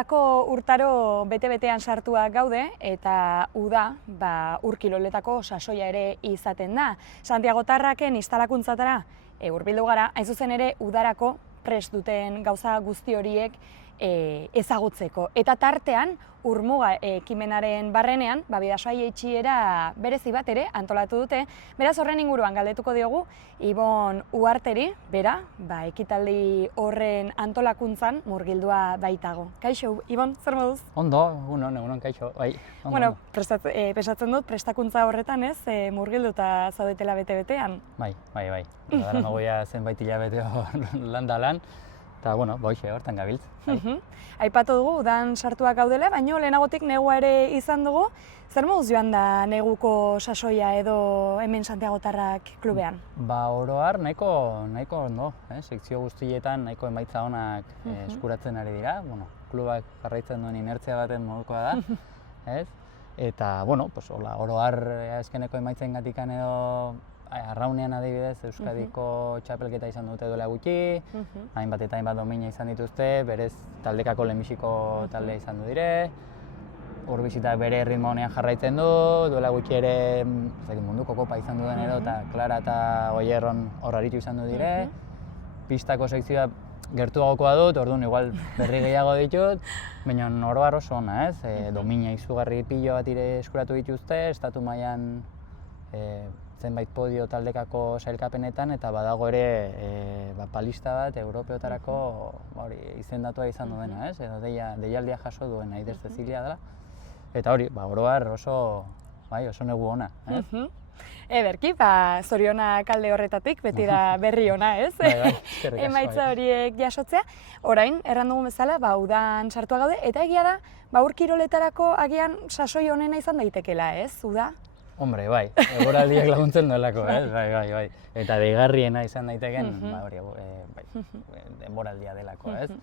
Udako urtaro bete-betean sartuak gaude eta uda ur kiroletako sasoia ere izaten da. Santiagotarraken instalakuntzatara hurbildu gara, hain zuzen ere udarako prest duten gauza guzti horiek ezagutzeko. Eta tartean, Urmuga ekimenaren barrenean, Bidasoa jaitsiera berezi bat ere antolatu dute. Beraz horren inguruan galdetuko diogu Ibon Uharteri, bera, ekitaldi horren antolakuntzan murgildua baitago. Kaixo, Ibon, zer moduz? Ondo, egunon, kaixo, bai. Bueno, pesatzen dut, prestakuntza horretan ez, murgilduta zaudetela bete-betean. Bai. Dara nagoia zenbait hilabete landa lan. Eta, hoxe, hortan gabiltz. Aipatu dugu, udan sartuak gaudela, baina lehenagotik negua ere izan dugu. Zer moduz joan da neguko sasoia edo hemen Santiagotarrak klubean? Oro har, nahiko ondo, sekzio guztietan nahiko emaitza onak eskuratzen ari dira. Klubak jarraitzen duen inertzia baten modukoa da. Eta, oro har azkeneko emaitzen gatikan edo Arraunean adibidez, Euskadiko txapelketa izan dute duela gutxi, hainbat eta hainbat domina izan dituzte, berez taldekako lehenbiziko taldea izan du dire, Urbizitak bere ritmo honean jarraitzen du, duela gutxi ere munduko kopa izan duen edo, eta Klara eta Oierron horraritu izan du dire, pistako sekzioa gertuagokoa dut, orduan igual berri gehiago ditut, baina oro har oso ona, domina izugarri pilo bat ire eskuratu dituzte, estatu mailan zenbait podio taldekako sailkapenetan eta badago ere palista bat europeotarako izendatua izan duena, edo deialdia jaso duena, Aider Cecilia dela. Eta hori, oro har oso negu ona. Ederki, zorionak alde horretatik, beti da berri ona, ez? Emaitza horiek jasotzea. Orain, erran dugun bezala, udan sartua gaude, eta egia da, ur kiroletarako agian sasoi honena izan daitekela, ez? Uda? Hombre, eguraldiak laguntzen duelako, bai. Eta deigarriena izan daiteken, denboraldia delako, ez?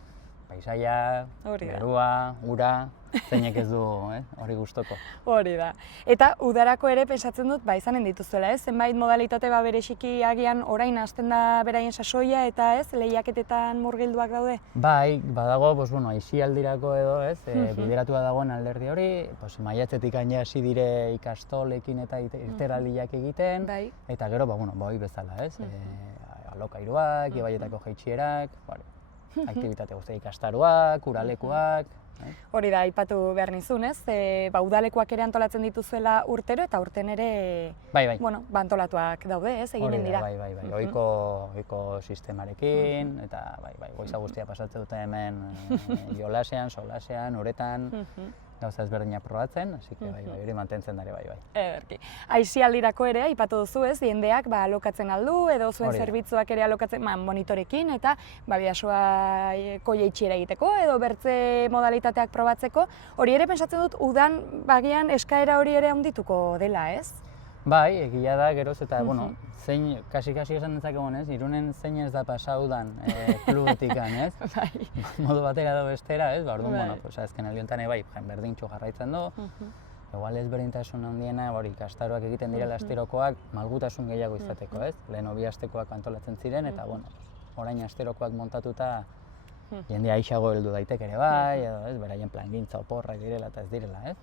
Paisaia, gerua, ura, zeinek ez du hori gustoko. Hori da. Eta udarako ere pensatzen dut, izanen dituzuela, ez? Zenbait modalitate bereziki agian orain hasten da beraien sasoia eta ez, lehiaketetan murgilduak daude? Bai, badago, aisialdirako edo, ez? Bideratua dagoen alderdi hori, maiatzetik hasi dire ikastolekin eta irteraldiak egiten, eta gero, hori bezala, ez? Alokairuak, ibaietako jaitsierak, aktibitate guztiak ikastaroak, uralekuak. Hori da, aipatu behar nizun, ez? Udalekuak ere antolatzen dituzuela urtero eta urten ere antolatuak daude, ez? Eginen dira. Bai, ohiko sistemarekin, eta goiza guztia pasatzen dute hemen jolasean, solasean, uretan, gauza ezberdinak probatzen, hori mantentzen dare, bai. Ederki. Aisialdirako ere, aipatu duzu ez, jendeak alokatzen aldu, edo zuen zerbitzuak ere alokatzen monitorekin, eta Bidasoako jaitsiera egiteko, edo bertze modalitateak probatzeko. Hori ere pentsatzen dut, udan bagian eskaera hori ere handituko dela, ez? Bai, egia da, geroz, eta, zein, kasi esan dezakegun, ez? Irunen zein ez da pasa udan klubetikan, ez? Modu batera edo bestera, ez? Orduan, azken aliontan berdintxo jarraitzen du. Igual ezberdintasun handiena, ikastaroak egiten direla asterokoak malgutasun gehiago izateko, ez? Lehen bi astekoak antolatzen ziren, eta, orain asterokoak montatuta jende aixago heldu daiteke ere bai, edo, ez? Beraien plangintza oporrak direla eta ez direla, ez?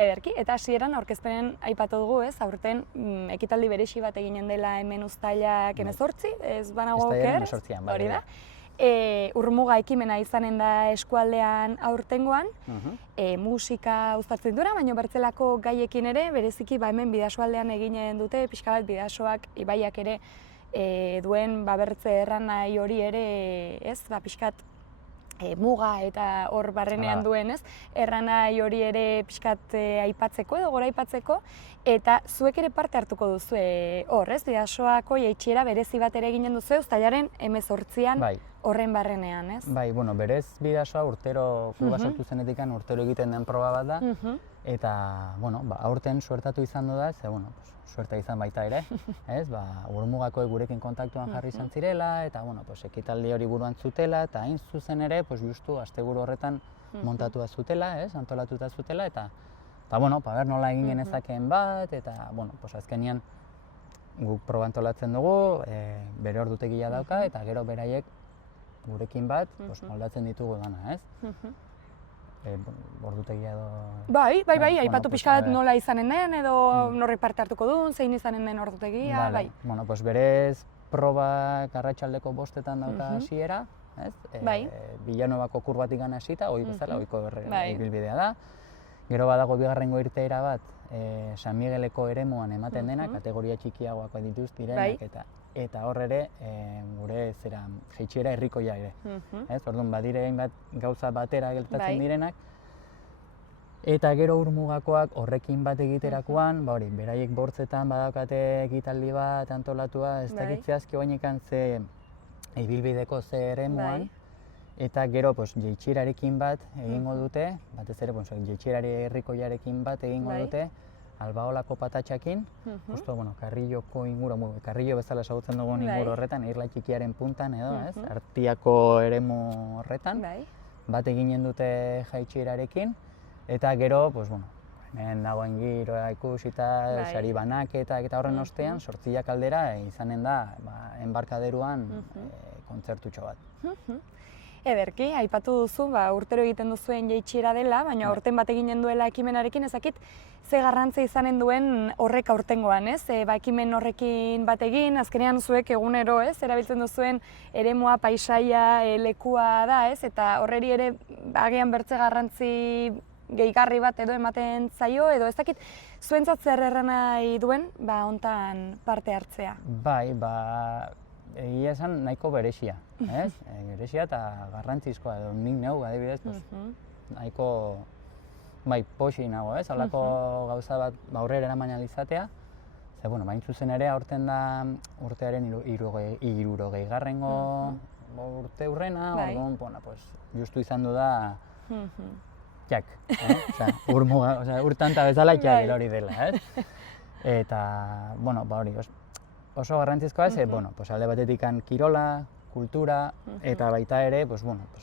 Ederki, eta hasieran aurkezpenen aipatu dugu, ez? Aurten ekitaldi berezi bat eginen dela hemen uztailak 18, ez banago oker? Hori da. Urmuga ekimena izanen da eskualdean aurtengoan, musika uztartzen duena, baina bertzelako gaiekin ere, bereziki hemen Bidasoaldean eginen dute, pixka bat Bidasoak, ibaiak ere duen bertze erranai hori ere, ez? Pixkat muga eta hor barrenean duen, ez? Erranai hori ere pixkat aipatzeko edo gora aipatzeko, eta zuek ere parte hartuko duzu hor, ez? Bidasoako jaitsiera berezi bat ere eginen duzu, uztailaren 18an horren barrenean, ez? Bai, berez Bidasoa urtero, kluba sortu zenetikan urtero egiten den proba bat da, eta, aurten suertatu izan du da, suerta izan baita ere, ez? Urmugako gurekin kontaktuan jarri izan zirela, eta, ekitaldi hori buruan zutela, eta hain zuzen ere, justu asteburu horretan montatua zutela, ez? Antolatuta zutela, eta, ber nola egin genezakeen bat, eta, azkenean guk proba antolatzen dugu, bere ordutegia dauka, eta gero beraiek gurekin bat, moldatzen ditugu dana, ez? Ordutegia edo... Bai, aipatu pixka bat nola izanen den, edo norrek parte hartuko duen, zein izanen den ordutegia, bai. Bueno, pues berez probak arratsaldeko 5:00 dauka hasiera, ez? Villanuevako kurbatik gana hasita, hori bezala, ohiko ibilbidea da. Gero badago bigarrengo irteera bat, San Migueleko eremuan ematen dena, kategoria txikiagoak dituz direnak, eta hor ere gure jaitsiera herrikoia ere. Orduan badire hainbat gauza batera gertatzen direnak. Eta gero urmugakoak horrekin bat egiterakoan, beraiek bortzetan badaukate ekitaldi bat antolatua, ez dakit zehazki oainekan ze ibilbideko ze eremuan. Eta gero jaitsirarekin bat egingo dute, batez ere jaitsirari herrikoiarekin bat egingo dute, Albaolako patatxakin, justo, Karrilloko inguru, Karrillo bezala ezagutzen dugun inguru horretan, Irla Txikiaren puntan edo, ez? Artiako eremu horretan, bat eginen dute jaitsirarekin, eta gero, hemen dagoen giroa ikusita, sari banaketa eta horren ostean, 8 aldera izanen da enbarkaderuan kontzertutxo bat. Ederki, aipatu duzu, urtero egiten duzuen jaitsiera dela, baina aurten bat eginen duela ekimenarekin, ezakit ze garrantzi izanen duen horrek aurtengoan, ez? Ekimen horrekin bat egin, azkenean zuek egunero, ez? Erabiltzen duzuen eremua, paisaia, lekua da, ez? Eta horreri ere agian bertze garrantzi gehigarri bat edo ematen zaio, edo ez dakit zuentzat zer erran nahi duen, hontan parte hartzea? Bai, egia esan nahiko berezia, ez? Berezia eta garrantzizkoa, edo nik neu, adibidez, nahiko posi nago, ez? Halako gauza bat aurrera eraman ahal izatea. Ze, bain zuzen ere, aurten da urtearen 60. urte hurrena, orduan, justu izan du da jak, urtan eta bezala jak hori dela, ez? Eta, hori, oso garrantzizkoa ez, alde batetik kirola, kultura, eta baita ere,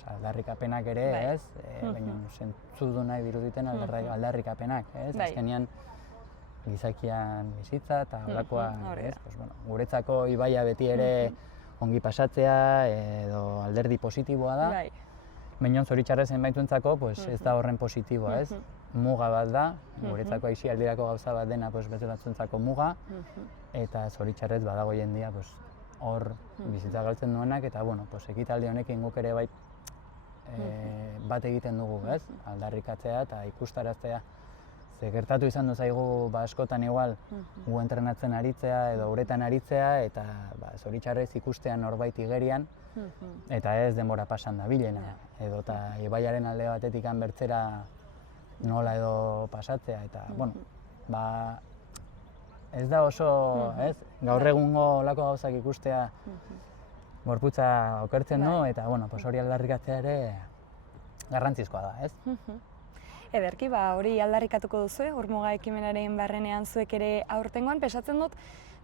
aldarrikapenak ere, ez? Baina zentzudu nahi diruditen aldarrikapenak, ez? Azkenean gizakian bizitza eta holakoa, ez? Guretzako ibaia beti ere ongi pasatzea edo alderdi positiboa da. Baina zoritxarrez zenbaituentzako ez da horren positiboa, ez? Muga bat da, guretzako aisialdirako gauza bat dena beste batzuentzako muga, eta zoritxarrez badago jendia hor bizitza galtzen duenak, eta ekitaldi honekin guk ere bat egiten dugu, ez? Aldarrikatzea eta ikustaraztea. Ze gertatu izan du zaigu askotan igual gu entrenatzen aritzea edo uretan aritzea, eta zoritxarrez ikustean norbait igerian, eta ez denbora pasan dabilena. Edo eta ibaiaren alde batetik bertzera nola edo pasatzea, eta, ez da oso, ez? Gaur egungo olako gauzak ikustea gorputza okertzen du, eta, hori aldarrikatzea ere garrantzizkoa da, ez? Ederki, hori aldarrikatuko duzu, Urmuga ekimenaren barrenean zuek ere aurtengoan, pesatzen dut,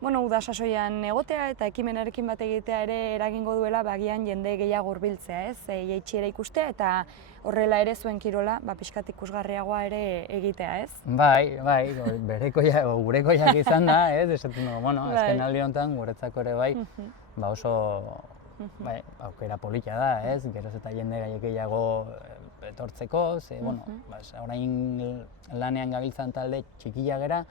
uda sasoian egotea eta ekimenarekin bat egitea ere eragingo duela bagian jende gehiago hurbiltzea, ez? Jaitsiera ikustea eta horrela ere zuen kirola pixkat ikusgarriagoa ere egitea, ez? Bai, gurekoiak izan da, ez? Esaten dugu, azken aldi honetan guretzako ere oso aukera polita da, ez? Geroz eta jende gehiago etortzeko, orain lanean gabiltzan talde txikia gera,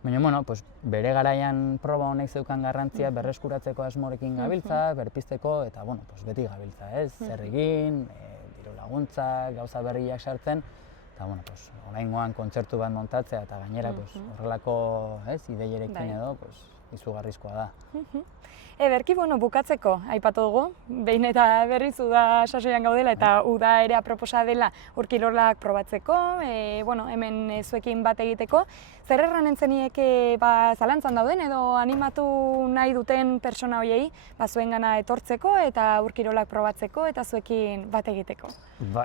baina, bere garaian proba honek zeukan garrantzia berreskuratzeko asmorekin gabiltza, berpizteko, eta, beti gabiltza, ez? Zer egin, diru laguntza, gauza berriak sartzen, eta, oraingoan kontzertu bat montatzea, eta gainera, horrelako ideierekin edo, izugarrizkoa da. Ederki, bukatzeko, aipatu dugu, behin eta berriz uda sasoian gaudela eta uda ere aproposa dela urkilolak probatzeko, hemen zuekin bat egiteko. Zer erranen zenieke zalantzan dauden edo animatu nahi duten pertsona horiei zuengana etortzeko eta urkilolak probatzeko eta zuekin bat egiteko?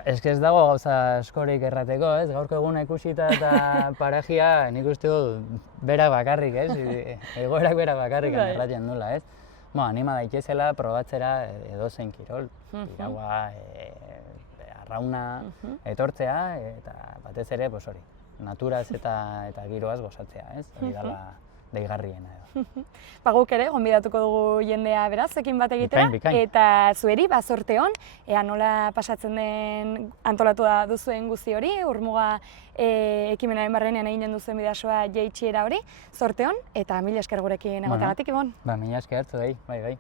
Ez dago gauza askorik errateko, ez? Gaurko eguna ikusita eta parajia nik uste dut berak bakarrik, ez? Egoerak berak bakarrik erratzen duela, ez? Anima daitezela probatzera edozein kirol, iraua, arrauna etortzea, eta batez ere, naturaz eta giroaz gozatzea, ez? Hori deigarriena edo. Ba, guk ere, gonbidatuko dugu jendea beraz, ekin bat egitera, Bikain. eta zueri, zorte hon, ea nola pasatzen den antolatu duzuen guzti hori, Urmuga ekimenaren barrenean eginen duzuen bidasoa jeitsiera hori, zorte hon, eta mila esker gurekin egoteagatik, Ibon. Ba, mila esker, bai.